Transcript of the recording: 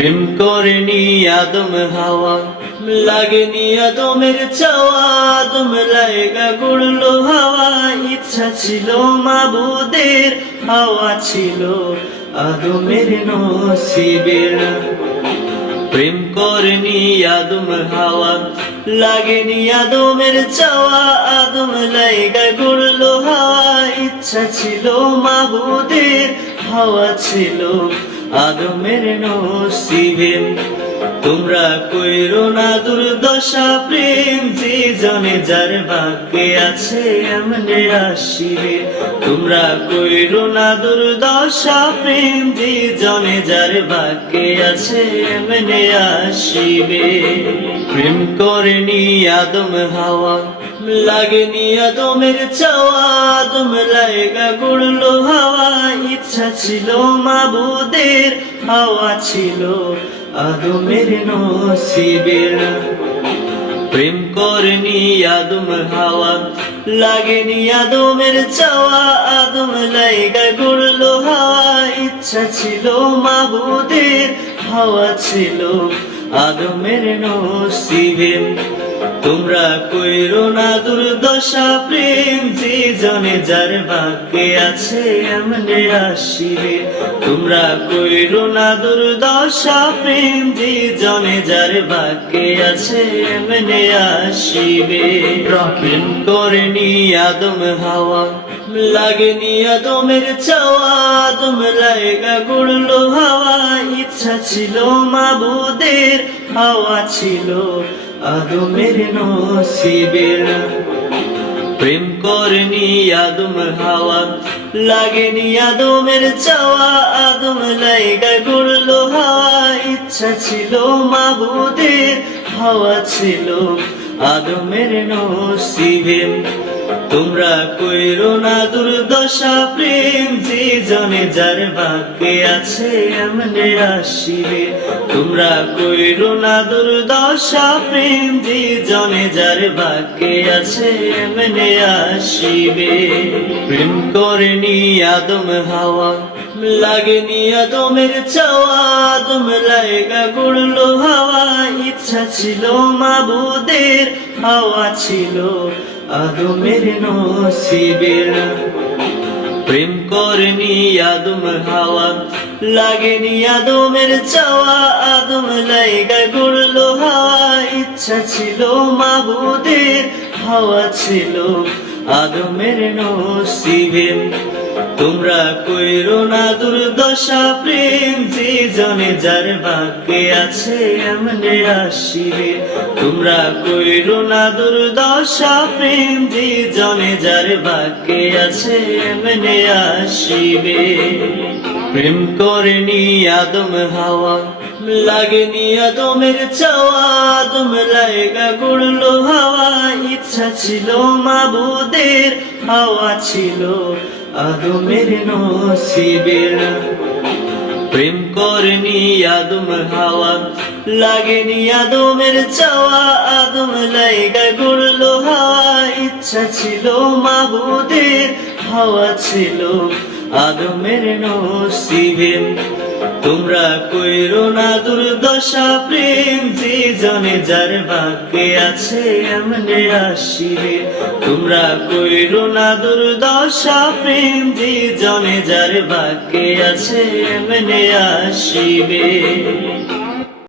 প্রেম করেনি আদম হাওয়া, লাগেনি আদমের চাওয়া, আদম লায়গা গুড়লো হাওয়া। ইচ্ছা ছিল মাবুদের, হাওয়া ছিল আদমের নসিবের। প্রেম করেনি আদম হাওয়া, লাগেনি আদমের চাওয়া, আদম লায়গা গুড়লো হাওয়া। ইচ্ছা ছিল মাবুদের, হাওয়া ছিল আদমের নসিবে। তোমরা কইরো না দুর্দশা, প্রেম যে জনে যার ভাগ্যে আছে এমনে আসিবে। তোমরা কইরো না দুর্দশা, প্রেম যে জনে যার ভাগ্যে আছে এমনে আসিবে। প্রেম করেনি আদম হাওয়া, লাগেনি আদমের চাওয়া, আদম লায়গা গুড়লো হাওয়া। ইচ্ছা ছিল মাবুদের, হাওয়া ছিল আদমের নসিবের। প্রেম করেনি আদম হাওয়া, লাগেনি আদমের চাওয়া, আদম লায়গা গুড়লো হাওয়া। ইচ্ছা ছিল মাবুদের, হাওয়া ছিল আদমের নসিবে। তোমরা কইরো না দুর্দশা, প্রেম যে জনে যার ভাগ্যে আছে এমনে আসিবে। তোমরা কইরো না দুর্দশা, প্রেম যে জনে যার ভাগ্যে আছে এমনে আসিবে। প্রেম করেনি আদম হাওয়া, লাগেনি আদমের চাওয়া, আদম লায়গা গুড়লো হাওয়া। ইচ্ছা ছিল মাবুদের, হাওয়া ছিল আদমের নসিবের। প্রেম করেনি আদম হাওয়া, লাগেনি আদমের চাওয়া, আদম লায়গা গুড়লো হাওয়া। ইচ্ছা ছিল মাবুদের, হাওয়া ছিল আদমের নসিবে। তোমরা কইরো না দুর্দশা, প্রেম যে জনে যার ভাগ্যে আছে এমনে আসিবে। তোমরা কইরো না দুর্দশা, প্রেম যে জনে যার ভাগ্যে আছে এমনে আসিবে। প্রেম করেনি আদম হাওয়া, লাগেনি আদমের চাওয়া, আদম লায়গা গুড়লো হাওয়া। ইচ্ছা ছিল মাবুদের, হাওয়া ছিল আদমের নসিবের। প্রেম করেনি আদম হাওয়া, লাগেনি আদমের চাওয়া, আদম লায়গা গুড়লো হাওয়া। ইচ্ছা ছিল মাবুদের, হাওয়া ছিল আদমের নসিবে। তোমরা কইরো না দুর্দশা, প্রেম যে জনে যার ভাগ্যে আছে এমনে আসিবে। তোমরা কইরো না দুর্দশা, প্রেম যে জনে যার ভাগ্যে আছে এমনে আসিবে। প্রেম করেনি আদম হাওয়া, লাগেনি আদমের চাওয়া, আদম লায়গা গুড়লো হাওয়া। ইচ্ছা ছিল মাবুদের, হাওয়া ছিল আদমের নসিবের। প্রেম করেনি আদম হাওয়া, লাগেনি আদমের চাওয়া, আদম লায়গা গুড়লো হাওয়া। ইচ্ছা ছিল মাবুদের, হাওয়া ছিল আদমের নসিবে। তোমরা কইরো না দুর্দশা, প্রেম যে জনে যার ভাগ্যে আছে এমনে আসিবে। তোমরা কইরো না দুর্দশা, প্রেম যে জনে যার ভাগ্যে আছে এমনে আসিবে।